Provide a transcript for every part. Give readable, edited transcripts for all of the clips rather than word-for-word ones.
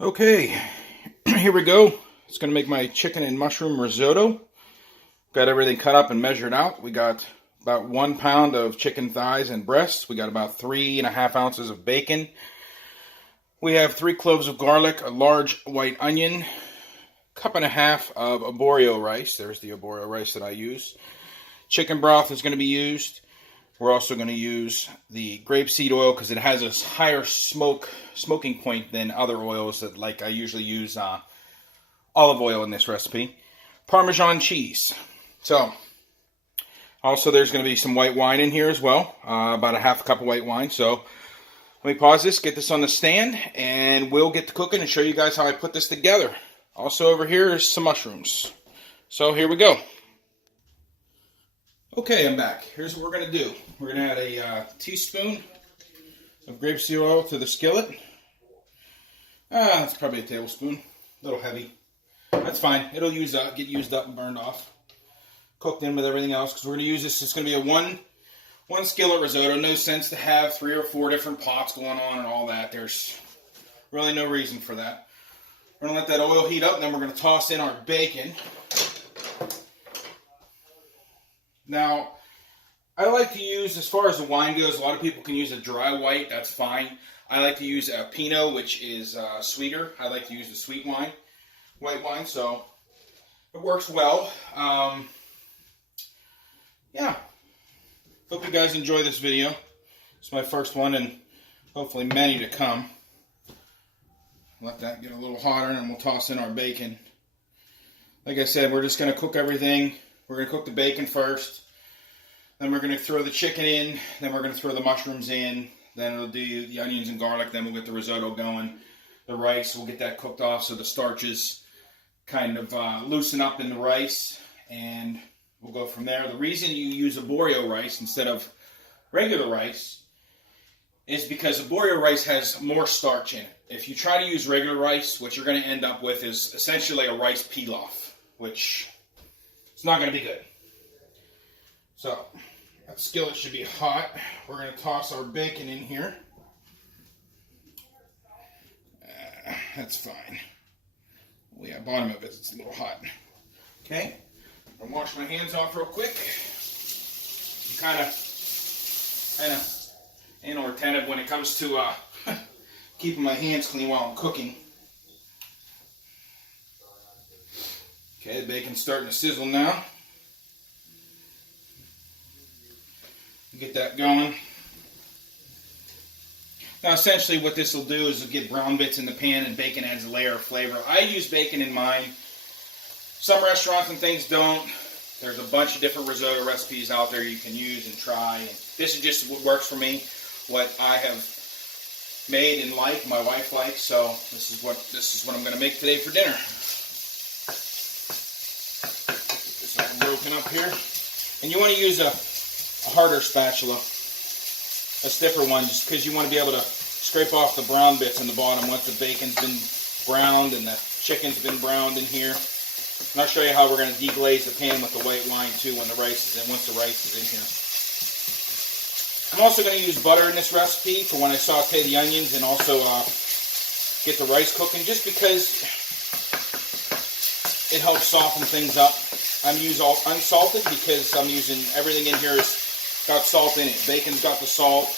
Okay, here we go. It's going to make my chicken and mushroom risotto. Got everything cut up and measured out. We got about 1 pound of chicken thighs and breasts. We got about 3.5 ounces of bacon. We have 3 cloves of garlic, a large white onion, 1.5 cups of arborio rice. There's the arborio rice that I use. Chicken broth is going to be used. We're also going to use the grapeseed oil because it has a higher smoking point than other oils that, like, I usually use olive oil in this recipe. Parmesan cheese. So, also there's going to be some white wine in here as well. About 1/2 cup of white wine. So, let me pause this, get this on the stand, and we'll get to cooking and show you guys how I put this together. Also over here is some mushrooms. So, here we go. Okay, I'm back. Here's what we're going to do. We're going to add a teaspoon of grapeseed oil to the skillet. That's probably a tablespoon. A little heavy. That's fine. It'll get used up and burned off. Cooked in with everything else because we're going to use this. It's going to be a one skillet risotto. No sense to have 3 or 4 different pots going on and all that. There's really no reason for that. We're going to let that oil heat up, and then we're going to toss in our bacon. Now, I like to use, as far as the wine goes, a lot of people can use a dry white. That's fine. I like to use a Pinot, which is sweeter. I like to use the sweet wine, white wine, so it works well. Yeah. Hope you guys enjoy this video. It's my first one, and hopefully many to come. Let that get a little hotter, and we'll toss in our bacon. Like I said, we're just going to cook everything. We're going to cook the bacon first, then we're going to throw the chicken in, then we're going to throw the mushrooms in, then we'll do the onions and garlic, then we'll get the risotto going. The rice, we'll get that cooked off so the starches kind of loosen up in the rice, and we'll go from there. The reason you use arborio rice instead of regular rice is because arborio rice has more starch in it. If you try to use regular rice, what you're going to end up with is essentially a rice pilaf, which it's not going to be good. So, that skillet should be hot. We're going to toss our bacon in here. That's fine. Well, yeah, bottom of it's a little hot. Okay, I'll wash my hands off real quick. I'm kind of anal retentive when it comes to keeping my hands clean while I'm cooking. Okay, the bacon's starting to sizzle now. Get that going. Now, essentially what this will do is it'll get brown bits in the pan, and bacon adds a layer of flavor. I use bacon in mine. Some restaurants and things don't. There's a bunch of different risotto recipes out there you can use and try. And this is just what works for me, what I have made and like, my wife likes. So this is what I'm going to make today for dinner. Broken up here, and you want to use a harder spatula, a stiffer one, just because you want to be able to scrape off the brown bits in the bottom once the bacon's been browned and the chicken's been browned in here. And I'll show you how we're going to deglaze the pan with the white wine too when the rice is in, once the rice is in here. I'm also going to use butter in this recipe for when I saute the onions and also get the rice cooking, just because it helps soften things up. I'm using all unsalted because I'm using everything in here has got salt in it. Bacon's got the salt.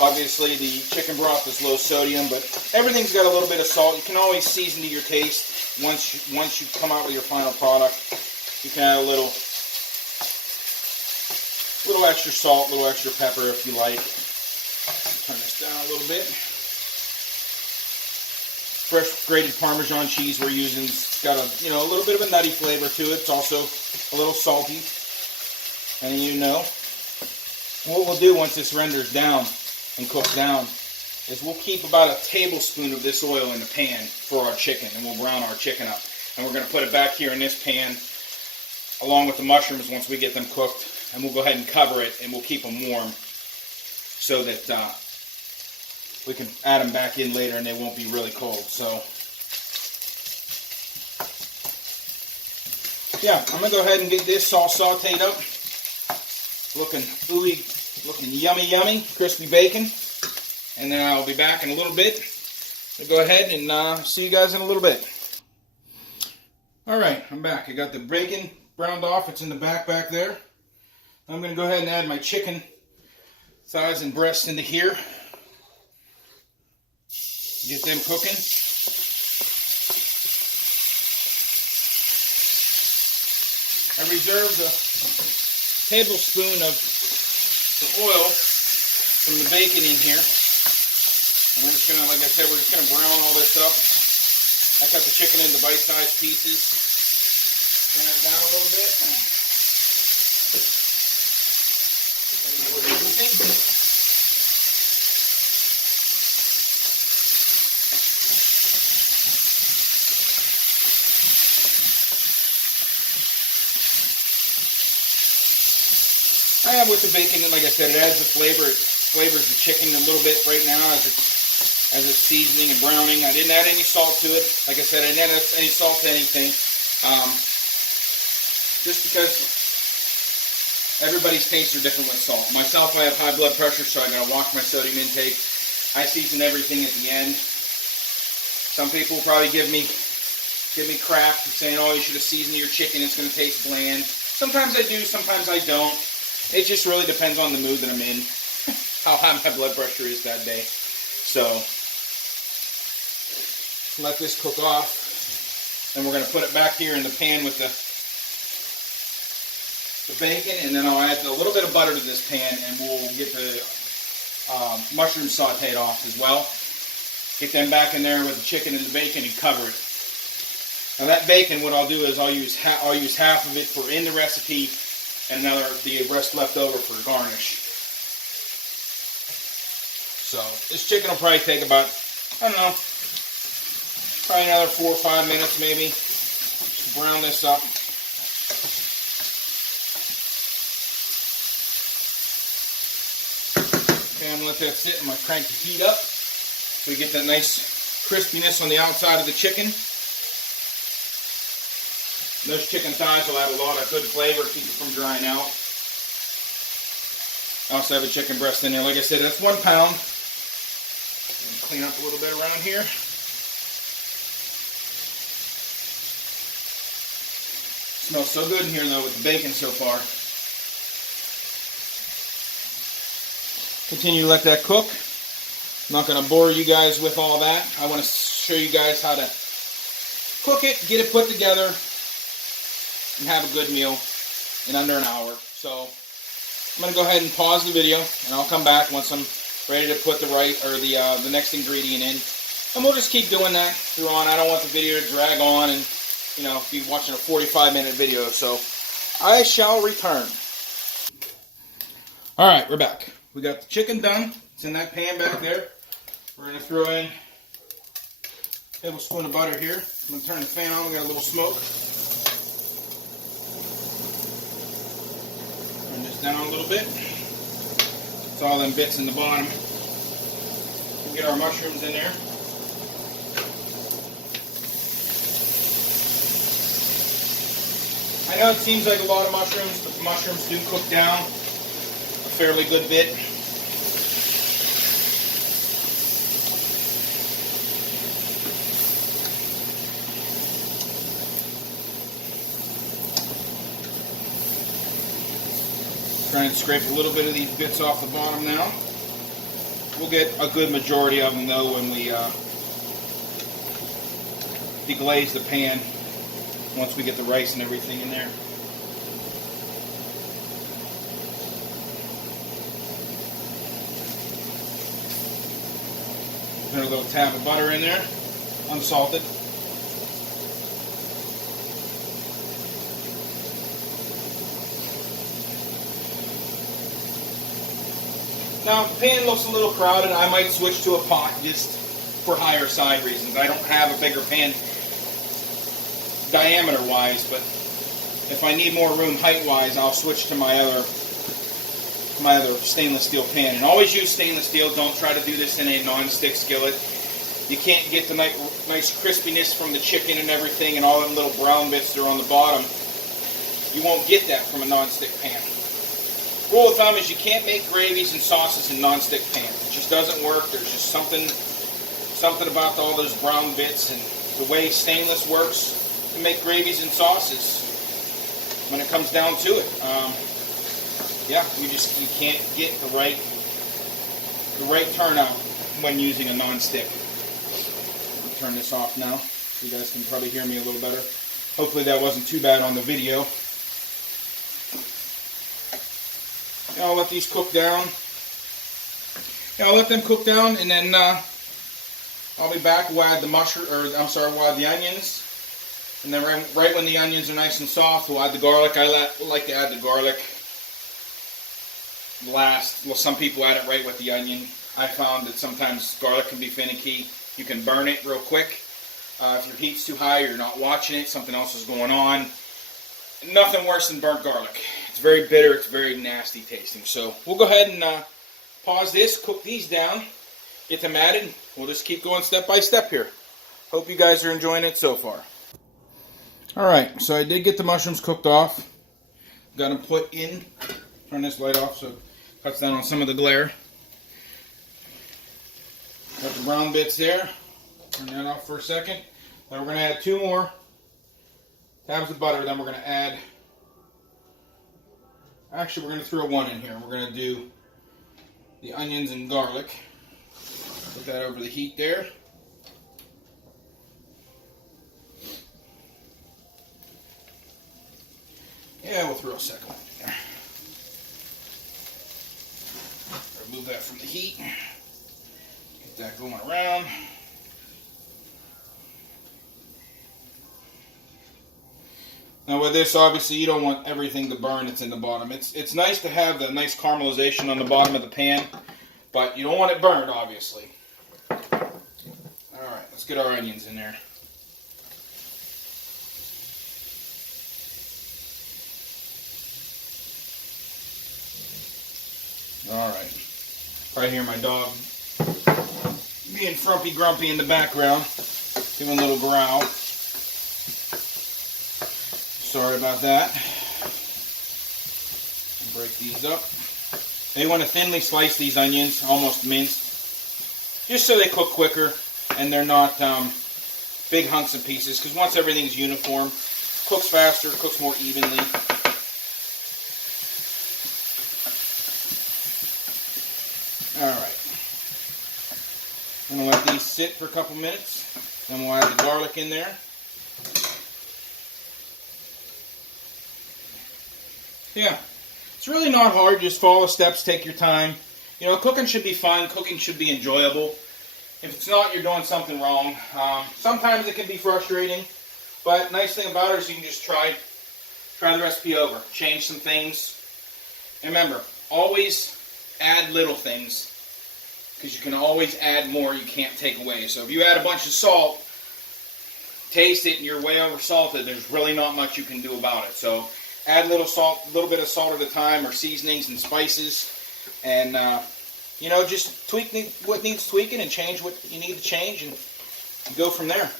Obviously, the chicken broth is low sodium, but everything's got a little bit of salt. You can always season to your taste. Once you come out with your final product, you can add a little extra salt, a little extra pepper if you like. Turn this down a little bit. Fresh grated Parmesan cheese we're using. It's got a little bit of a nutty flavor to it. It's also a little salty. And what we'll do once this renders down and cooks down is we'll keep about a tablespoon of this oil in the pan for our chicken, and we'll brown our chicken up. And we're going to put it back here in this pan along with the mushrooms once we get them cooked, and we'll go ahead and cover it, and we'll keep them warm so that we can add them back in later and they won't be really cold. So, yeah, I'm going to go ahead and get this all sauteed up. Looking yummy, crispy bacon. And then I'll be back in a little bit I'll go ahead and see you guys in a little bit. Alright, I'm back. I got the bacon browned off. It's in the back there. I'm going to go ahead and add my chicken thighs and breasts into here. Get them cooking. I reserved a tablespoon of the oil from the bacon in here. And we're just going to, like I said, we're just going to brown all this up. I cut the chicken into bite-sized pieces. Turn it down a little bit. I have with the bacon, and like I said, it adds the flavor. It flavors the chicken a little bit right now as it's seasoning and browning. I didn't add any salt to it. Like I said, I didn't add any salt to anything. Just because everybody's tastes are different with salt. Myself, I have high blood pressure, so I'm going to watch my sodium intake. I season everything at the end. Some people probably give me crap saying, oh, you should have seasoned your chicken, it's going to taste bland. Sometimes I do, sometimes I don't. It just really depends on the mood that I'm in, how high my blood pressure is that day. So, let this cook off. And we're going to put it back here in the pan with the bacon, and then I'll add a little bit of butter to this pan, and we'll get the mushrooms sauteed off as well. Get them back in there with the chicken and the bacon and cover it. Now that bacon, what I'll do is I'll use half of it for in the recipe, and the rest left over for garnish. So this chicken will probably take about, I don't know, probably another 4 or 5 minutes maybe to brown this up. Okay, I'm going to let that sit. I'm going to crank the heat up so we get that nice crispiness on the outside of the chicken. Those chicken thighs will add a lot of good flavor, keep it from drying out. I also have a chicken breast in there. Like I said, that's 1 pound. Clean up a little bit around here. Smells so good in here though with the bacon so far. Continue to let that cook. I'm not going to bore you guys with all that. I want to show you guys how to cook it, get it put together, and have a good meal in under an hour. So I'm going to go ahead and pause the video, and I'll come back once I'm ready to put the next ingredient in. And we'll just keep doing that through on. I don't want the video to drag on and, you know, be watching a 45-minute video. So I shall return. All right, we're back. We got the chicken done. It's in that pan back there. We're going to throw in a tablespoon of butter here. I'm going to turn the fan on. We got a little smoke. Turn this down a little bit. It's all them bits in the bottom. We'll get our mushrooms in there. I know it seems like a lot of mushrooms, but the mushrooms do cook down a fairly good bit. Try and scrape a little bit of these bits off the bottom now. We'll get a good majority of them though when we deglaze the pan once we get the rice and everything in there. Put a little tab of butter in there, unsalted. Now, if the pan looks a little crowded, I might switch to a pot just for higher side reasons. I don't have a bigger pan diameter-wise, but if I need more room height-wise, I'll switch to my other stainless steel pan. And always use stainless steel. Don't try to do this in a non-stick skillet. You can't get the nice crispiness from the chicken and everything and all them little brown bits that are on the bottom. You won't get that from a non-stick pan. Rule of thumb is you can't make gravies and sauces in non-stick pans. It just doesn't work. There's just something Something about all those brown bits and the way stainless works to make gravies and sauces when it comes down to it. Yeah, you can't get the right turnout when using a non-stick. Turn this off now so you guys can probably hear me a little better. Hopefully that wasn't too bad on the video. Now I'll let these cook down. I'll let them cook down, and then I'll be back. We'll add the we'll add the onions, and then right when the onions are nice and soft, we'll add the garlic. I like to add the garlic last. Well, some people add it right with the onion. I found that sometimes garlic can be finicky. You can burn it real quick. If your heat's too high, or you're not watching it, something else is going on. Nothing worse than burnt garlic. It's very bitter. It's very nasty tasting. So we'll go ahead and pause this, cook these down, get them added. We'll just keep going step by step here. Hope you guys are enjoying it so far. Alright, so I did get the mushrooms cooked off. Got them put in. Turn this light off so it cuts down on some of the glare. Got the brown bits there. Turn that off for a second. Then we're going to add 2 more tabs of butter. Then we're going to add, actually we're going to throw 1 in here. We're going to do the onions and garlic. Put that over the heat there. Yeah, we'll throw a second one in there. Remove that from the heat. Get that going around. Now with this, obviously, you don't want everything to burn that's in the bottom. It's nice to have the nice caramelization on the bottom of the pan, but you don't want it burned, obviously. Alright, let's get our onions in there. Alright. Probably hear my dog being frumpy grumpy in the background, giving a little growl. Sorry about that. Break these up. You want to thinly slice these onions, almost minced, just so they cook quicker and they're not big hunks and pieces, because once everything's uniform, cooks faster, cooks more evenly. Alright. I'm going to let these sit for a couple minutes, then we'll add the garlic in there. Yeah, it's really not hard. Just follow the steps, take your time. You know, cooking should be fun. Cooking should be enjoyable. If it's not, you're doing something wrong. Sometimes it can be frustrating, but nice thing about it is you can just try the recipe over, change some things. And remember, always add little things, because you can always add more you can't take away. So if you add a bunch of salt, taste it and you're way over salted, there's really not much you can do about it. So add a little bit of salt at a time, or seasonings and spices, and you know, just tweak what needs tweaking and change what you need to change, and go from there.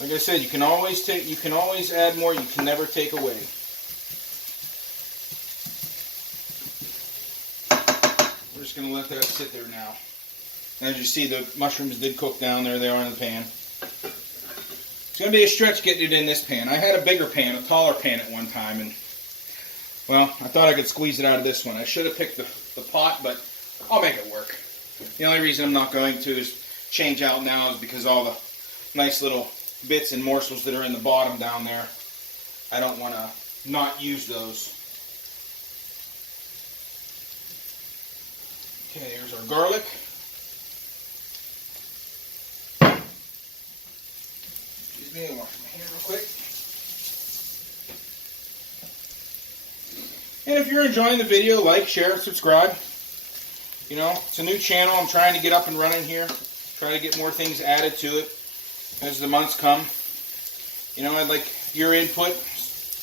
Like I said, you can always add more. You can never take away. We're just going to let that sit there now. As you see, the mushrooms did cook down. There they are in the pan. It's going to be a stretch getting it in this pan. I had a bigger pan, a taller pan at one time, and well, I thought I could squeeze it out of this one. I should have picked the pot, but I'll make it work. The only reason I'm not going to is change out now is because all the nice little bits and morsels that are in the bottom down there, I don't want to not use those. Okay, here's our garlic. Excuse me, I'll wash my hand real quick. And if you're enjoying the video, like, share, subscribe. You know, it's a new channel. I'm trying to get up and running here. Try to get more things added to it as the months come. You know, I'd like your input.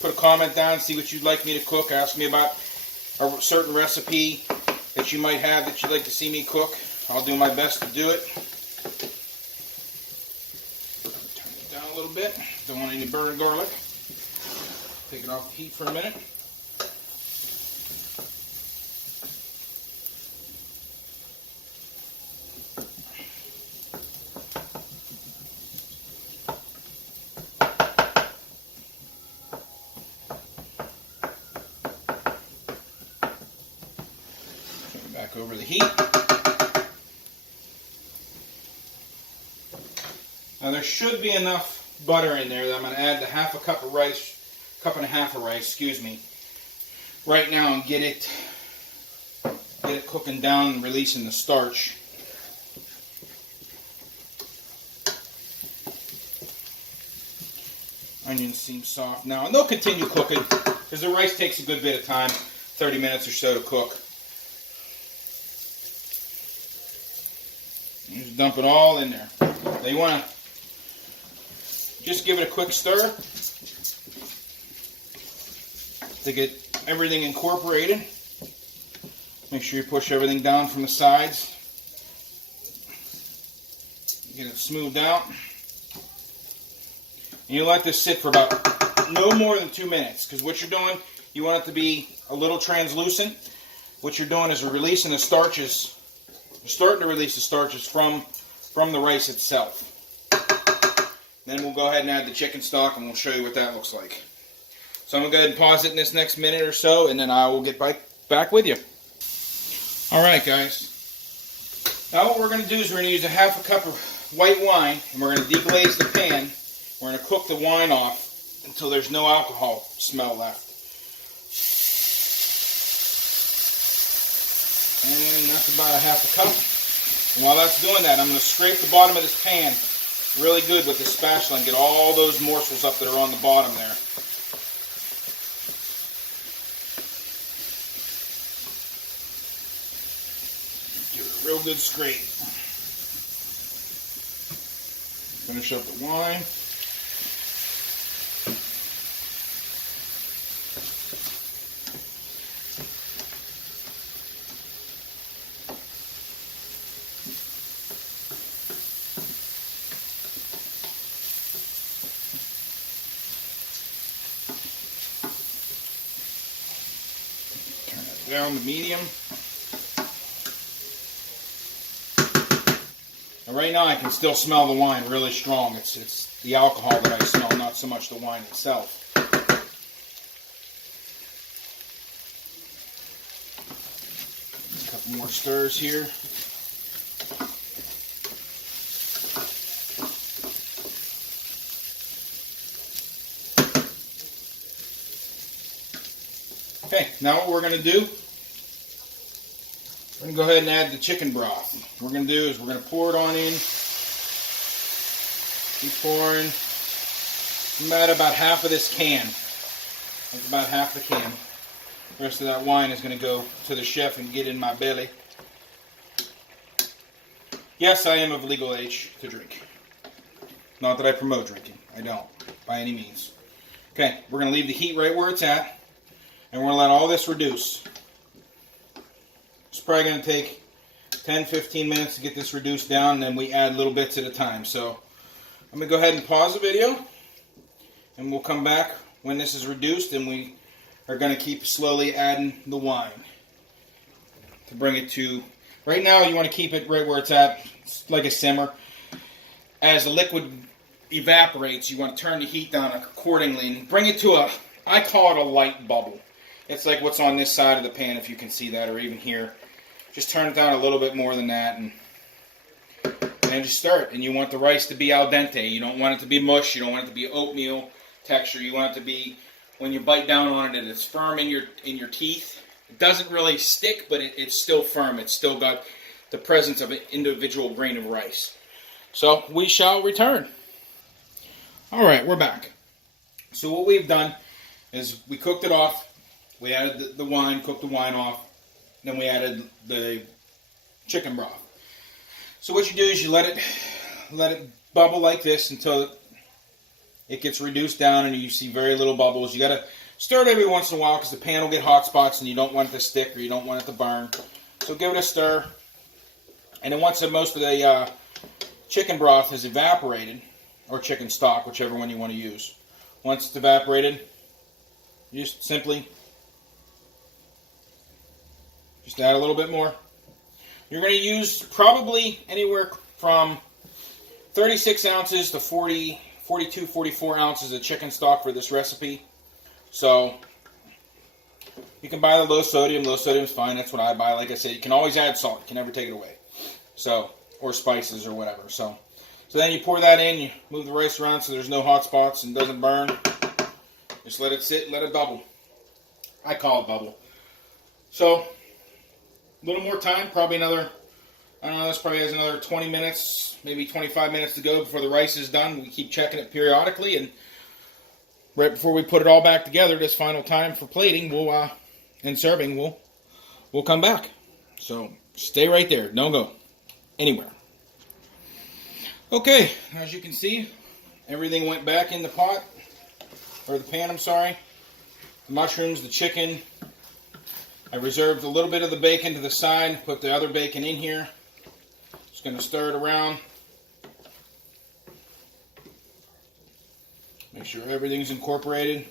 Put a comment down, see what you'd like me to cook. Ask me about a certain recipe that you might have that you'd like to see me cook. I'll do my best to do it. Turn it down a little bit. Don't want any burned garlic. Take it off the heat for a minute. over the heat. Now there should be enough butter in there that I'm going to add the half a cup of rice, cup and a half of rice, excuse me, right now and get it cooking down and releasing the starch. Onions seem soft now, and they'll continue cooking because the rice takes a good bit of time, 30 minutes or so to cook. You just dump it all in there. Now you want to just give it a quick stir to get everything incorporated. Make sure you push everything down from the sides. Get it smoothed out. And you let this sit for about no more than 2 minutes, because what you're doing, you want it to be a little translucent. What you're doing is you're releasing the starches. You're starting to release the starches from the rice itself. Then we'll go ahead and add the chicken stock, and we'll show you what that looks like. So I'm going to go ahead and pause it in this next minute or so, and then I will get back with you. Alright guys, now what we're going to do is we're going to use a half a cup of white wine, and we're going to deglaze the pan. We're going to cook the wine off until there's no alcohol smell left. And that's about a half a cup. And while that's doing that, I'm going to scrape the bottom of this pan really good with this spatula and get all those morsels up that are on the bottom there. Give it a real good scrape. Finish up the wine. Down to medium. And right now I can still smell the wine really strong. It's the alcohol that I smell, not so much the wine itself. A couple more stirs here. Okay, now what we're going to do, we're going to go ahead and add the chicken broth. What we're going to do is we're going to pour it on in. Keep pouring. About half of this can. That's about half the can. The rest of that wine is going to go to the chef and get in my belly. Yes, I am of legal age to drink. Not that I promote drinking. I don't, by any means. Okay, we're going to leave the heat right where it's at. And we're going to let all this reduce. It's probably going to take 10-15 minutes to get this reduced down, and then we add little bits at a time. So I'm going to go ahead and pause the video, and we'll come back when this is reduced, and we are going to keep slowly adding the wine to bring it to... Right now you want to keep it right where it's at, it's like a simmer. As the liquid evaporates, you want to turn the heat down accordingly and bring it to a, I call it a light bubble. It's like what's on this side of the pan, if you can see that, or even here. Just turn it down a little bit more than that, and just stir it. And you want the rice to be al dente. You don't want it to be mush. You don't want it to be oatmeal texture. You want it to be, when you bite down on it, it's firm in your teeth. It doesn't really stick, but it's still firm. It's still got the presence of an individual grain of rice. So we shall return. All right, we're back. So what we've done is we cooked it off. We added the wine, cooked the wine off, then we added the chicken broth. So what you do is you let it bubble like this until it gets reduced down and you see very little bubbles. You got to stir it every once in a while because the pan will get hot spots and you don't want it to stick or you don't want it to burn. So give it a stir. And then once most of the chicken broth has evaporated, or chicken stock, whichever one you want to use. Once it's evaporated, you just simply add a little bit more. You're going to use probably anywhere from 36 ounces to 42, 44 ounces of chicken stock for this recipe. So You can buy the low sodium. Low sodium is fine. That's what I buy. Like I said, you can always add salt. You can never take it away. So, or spices or whatever. So then you pour that in. You move the rice around so there's no hot spots and doesn't burn. Just let it sit. Let it bubble. I call it bubble. So a little more time. Probably another. I don't know. This probably has another 20 minutes, maybe 25 minutes to go before the rice is done. We keep checking it periodically, and right before we put it all back together, this final time for plating, and serving, we'll come back. So stay right there. Don't go anywhere. Okay, as you can see, everything went back in the pot, or the pan, I'm sorry. The mushrooms, the chicken. I reserved a little bit of the bacon to the side, put the other bacon in here. Just going to stir it around. Make sure everything's incorporated.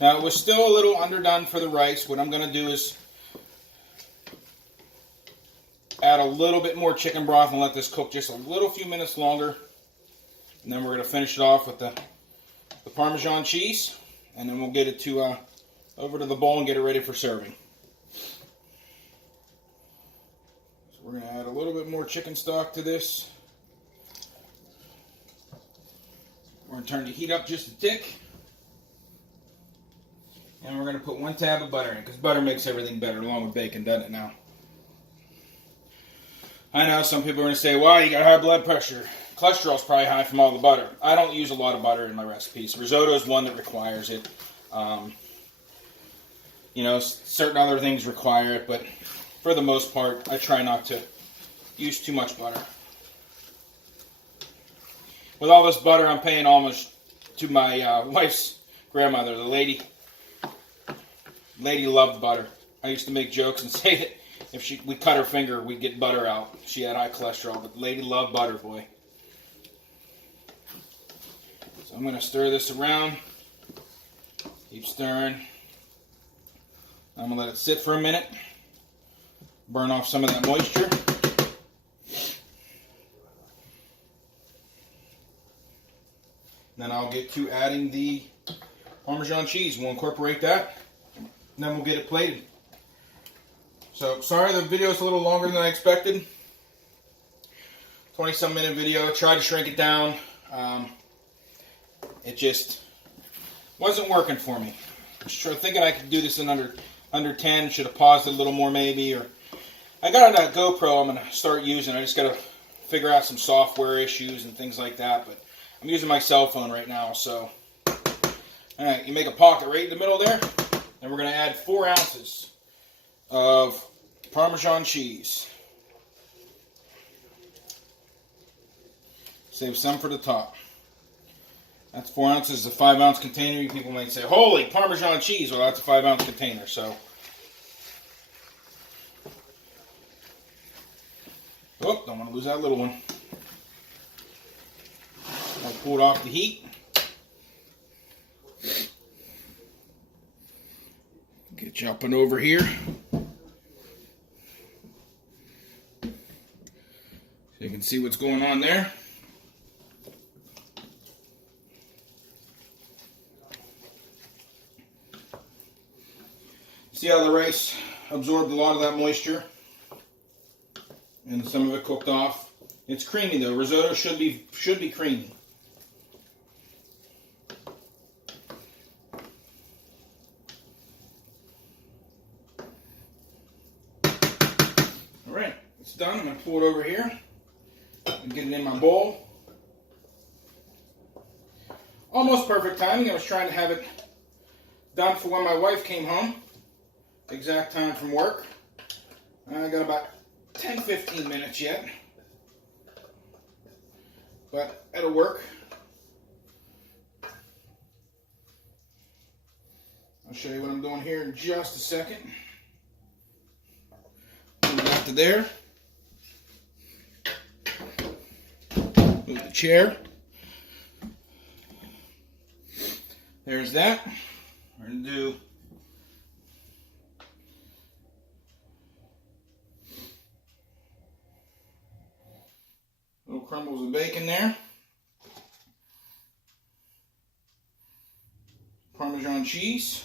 Now, it was still a little underdone for the rice. What I'm going to do is add a little bit more chicken broth and let this cook just a few minutes longer. And then we're going to finish it off with the Parmesan cheese. And then we'll get it to over to the bowl and get it ready for serving. So we're going to add a little bit more chicken stock to this. We're going to turn the heat up just a tick. And we're going to put 1 tab of butter in, because butter makes everything better along with bacon, doesn't it now? I know some people are going to say, well, you got high blood pressure. Cholesterol's probably high from all the butter. I don't use a lot of butter in my recipes. Risotto is one that requires it. You know, certain other things require it, but for the most part, I try not to use too much butter. With all this butter, I'm paying homage to my wife's grandmother. The lady loved butter. I used to make jokes and say that if we cut her finger, we'd get butter out. She had high cholesterol, but the lady loved butter, boy. So I'm going to stir this around. Keep stirring. I'm going to let it sit for a minute. Burn off some of that moisture. Then I'll get to adding the Parmesan cheese. We'll incorporate that, and then we'll get it plated. So, sorry the video is a little longer than I expected. 20-some minute video. Tried to shrink it down. It just wasn't working for me. I was thinking I could do this in under 10. Should have paused it a little more maybe. Or I got a GoPro I'm going to start using. I just got to figure out some software issues and things like that. But I'm using my cell phone right now, so. Alright, you make a pocket right in the middle there. And we're going to add 4 ounces of Parmesan cheese. Save some for the top. That's 4 ounces, a 5-ounce container. You people might say, holy, Parmesan cheese. Well, that's a 5-ounce container, so. Oh, don't want to lose that little one. I'll pull it off the heat. Get you up and over here. So you can see what's going on there. See how the rice absorbed a lot of that moisture? And some of it cooked off. It's creamy though. Risotto should be creamy. Alright, it's done. I'm going to pull it over here and get it in my bowl. Almost perfect timing. I was trying to have it done for when my wife came home. Exact time from work. I got about 10-15 minutes yet. But it'll work. I'll show you what I'm doing here in just a second. Move it up to there. Move the chair. There's that. We're going to do little crumbles of bacon there. Parmesan cheese.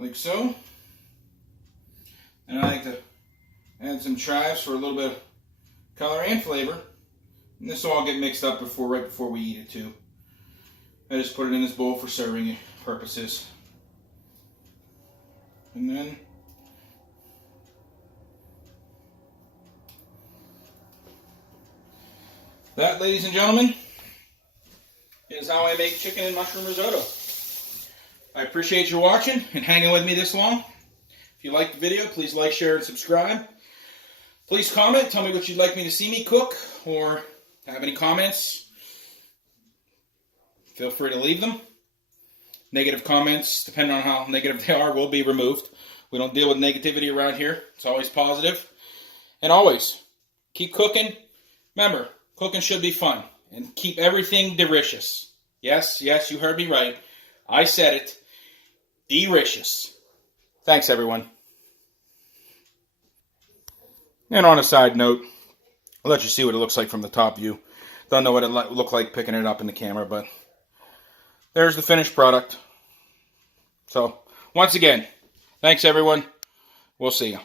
like so. And I like to add some chives for a little bit of color and flavor. And this will all get mixed up right before we eat it too. I just put it in this bowl for serving purposes. And then that, ladies and gentlemen, is how I make chicken and mushroom risotto. I appreciate you watching and hanging with me this long. If you liked the video, please like, share, and subscribe. Please comment. Tell me what you'd like me to see me cook, or have any comments. Feel free to leave them. Negative comments, depending on how negative they are, will be removed. We don't deal with negativity around here. It's always positive. And always, keep cooking. Remember, cooking should be fun. And keep everything delicious. Yes, yes, you heard me right. I said it. Delicious. Thanks, everyone. And on a side note, I'll let you see what it looks like from the top view. Don't know what it looked like picking it up in the camera, but there's the finished product. So, once again, thanks, everyone. We'll see you.